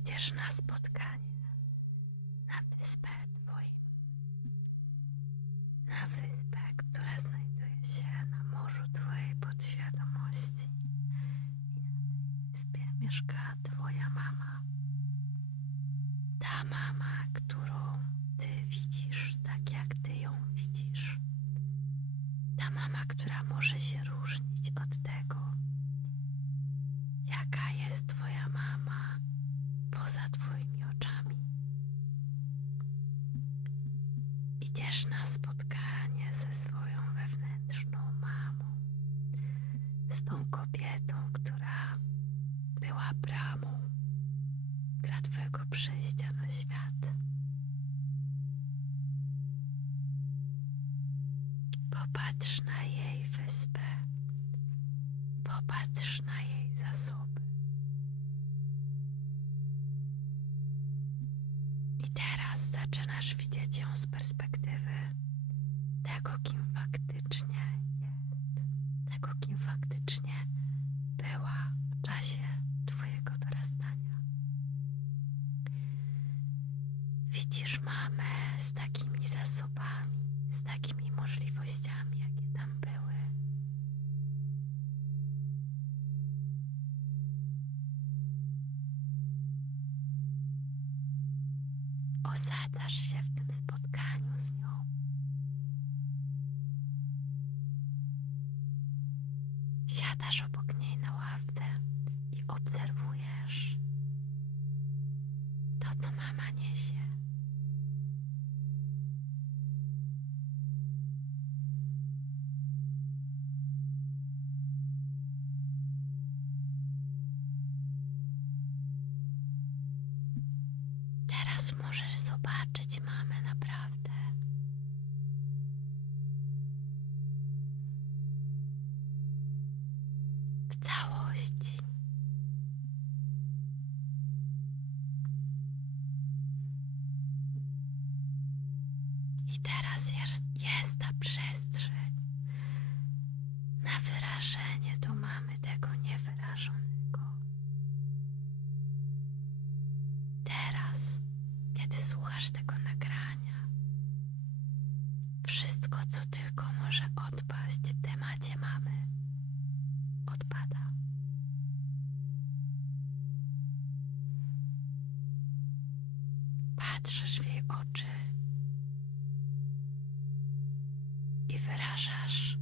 Idziesz na spotkanie na wyspę twojej mamy. Na wyspę, która znajduje się na morzu twojej podświadomości. I na tej wyspie mieszka twoja mama. Ta mama, którą ty widzisz tak, jak ty ją widzisz. Ta mama, która może się różnić od tego, jaka jest twoja mama poza twoimi oczami. Idziesz na spotkanie ze swoją wewnętrzną mamą, z tą kobietą, która była bramą dla twojego przyjścia na świat. Popatrz na jej wyspę. Popatrz na jej zasoby. I teraz zaczynasz widzieć ją z perspektywy tego, kim faktycznie jest, tego, kim faktycznie była w czasie Twojego dorastania. Widzisz mamę z takimi zasobami, z takimi możliwościami, jakie tam były. Osadzasz się w tym spotkaniu z nią. Siadasz obok niej na ławce i obserwujesz to, co mama niesie. Teraz możesz zobaczyć mamę naprawdę. W całości. I teraz jest, jest ta przestrzeń na wyrażenie do mamy tego niewyrażonego. Teraz, kiedy słuchasz tego nagrania, wszystko, co tylko może odpaść w temacie mamy, odpada. Patrzysz w jej oczy i wyrażasz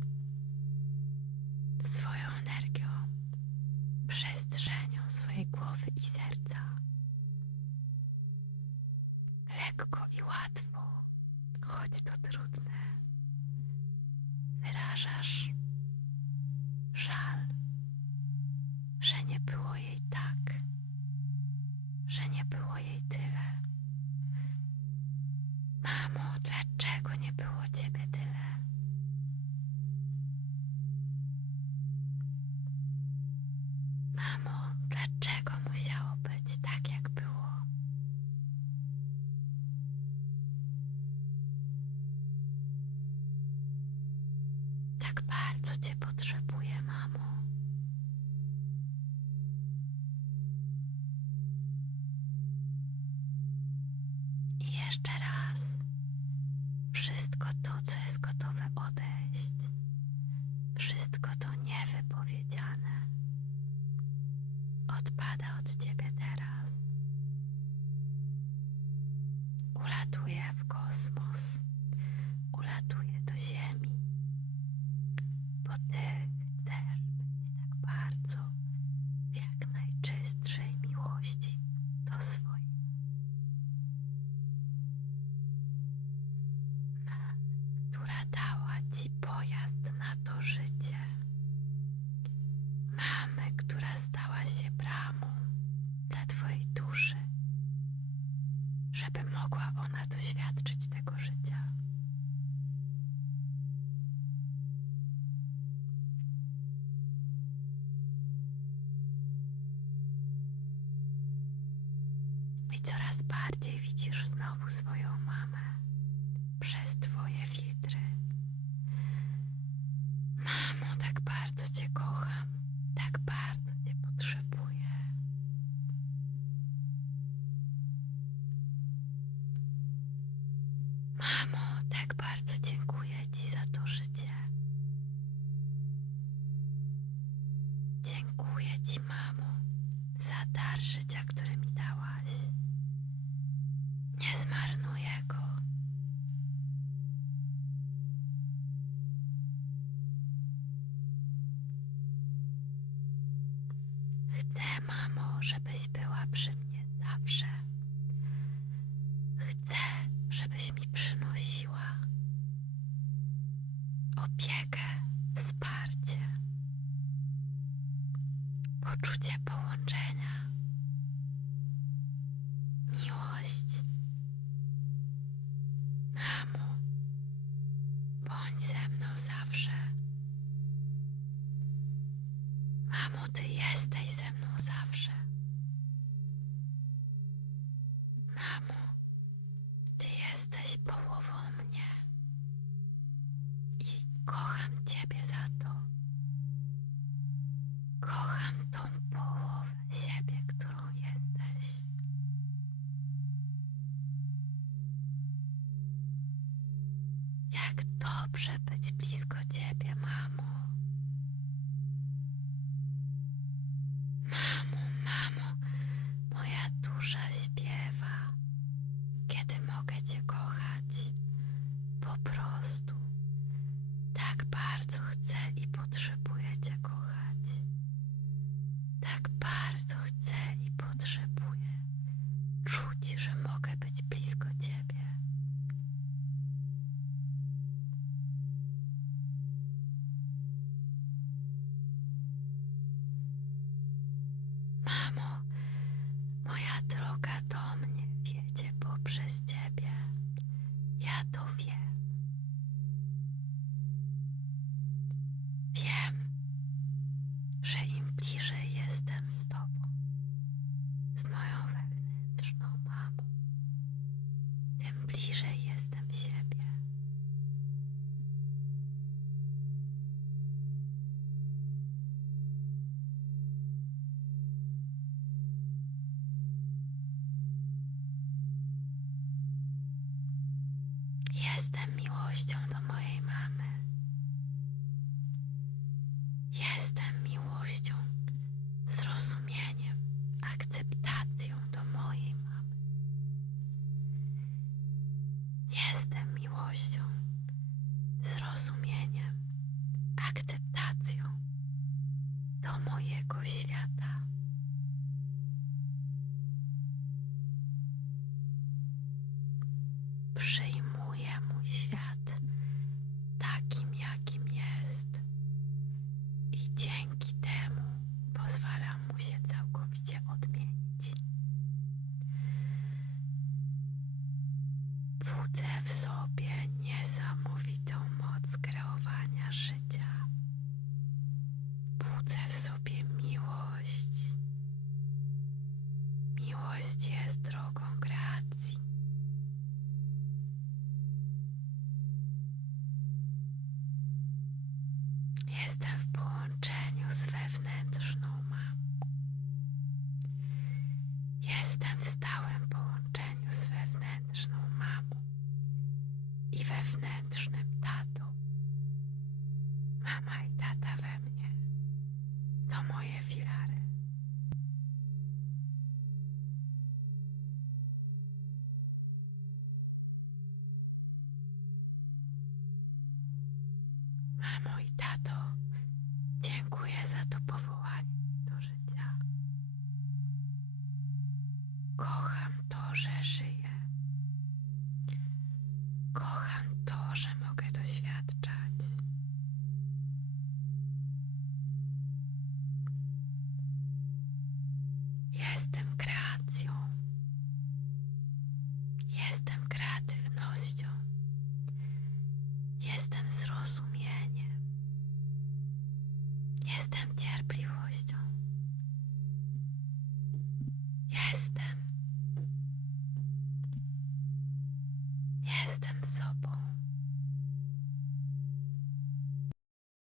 swoją energią, przestrzenią swojej głowy i serca lekko i łatwo, choć to trudne. Wyrażasz żal, że nie było jej tak, że nie było jej tyle. Mamo, dlaczego nie było ciebie tyle? Mamo, dlaczego musiało być tak, jak było? Tak bardzo Cię potrzebuję, mamo. I jeszcze raz. Wszystko to, co jest gotowe odejść, wszystko to niewypowiedziane, odpada od Ciebie teraz. Ulatuje w kosmos, ulatuje do Ziemi bo ty chcesz być tak bardzo w jak najczystszej miłości do swojej mamy. Która dała ci pojazd na to życie. Mamy, która stała się bramą dla twojej duszy, żeby mogła ona doświadczyć tego życia. i coraz bardziej widzisz znowu swoją mamę przez Twoje filtry. Mamo, tak bardzo Cię kocham, tak bardzo Cię potrzebuję. Mamo, tak bardzo dziękuję Ci za to życie. Dziękuję Ci, mamo, za dar życia, który zmarnuję go. Chcę, mamo, żebyś była przy mnie zawsze. Chcę, żebyś mi przynosiła opiekę, wsparcie, poczucie połączenia, miłość. Mamo, bądź ze mną zawsze. Mamo, ty jesteś ze mną zawsze. Mamo, ty jesteś połową mnie. I kocham ciebie za to. Kocham tą połowę siebie, którą jesteś. Jak dobrze być blisko ciebie, mamo. Mamo, mamo, moja dusza śpiewa, kiedy mogę Cię kochać. Po prostu tak bardzo chcę i potrzebuję Cię kochać. Tak bardzo chcę i potrzebuję czuć, że mogę być blisko Ciebie. Mamo, moja droga do mnie wiedzie poprzez Ciebie. Ja to wiem. Wiem, że im bliżej jestem z Tobą, z moją wewnętrzną mamą, tym bliżej jestem siebie. Jestem miłością do mojej mamy. Jestem miłością, zrozumieniem, akceptacją do mojej mamy. Jestem miłością, zrozumieniem, akceptacją do mojego świata. Przyjmuję mój świat takim, jakim jest, i dzięki temu pozwalam mu się całkowicie odmienić. Budzę w sobie niesamowitą moc kreowania życia. Budzę w sobie miłość. Miłość jest drogą kreacji. Jestem połączeniu z wewnętrzną mamą. Jestem w stałym połączeniu z wewnętrzną mamą i wewnętrznym tatą. Mama i tata we mnie to moje filary. Mamo i tato, dziękuję za to powołanie do życia. Kocham to, że żyję. Kocham to, że mogę doświadczać. Jestem kreacją. Jestem kreatywnością. Jestem zrozumieniem. Jestem cierpliwością. Jestem. Jestem sobą.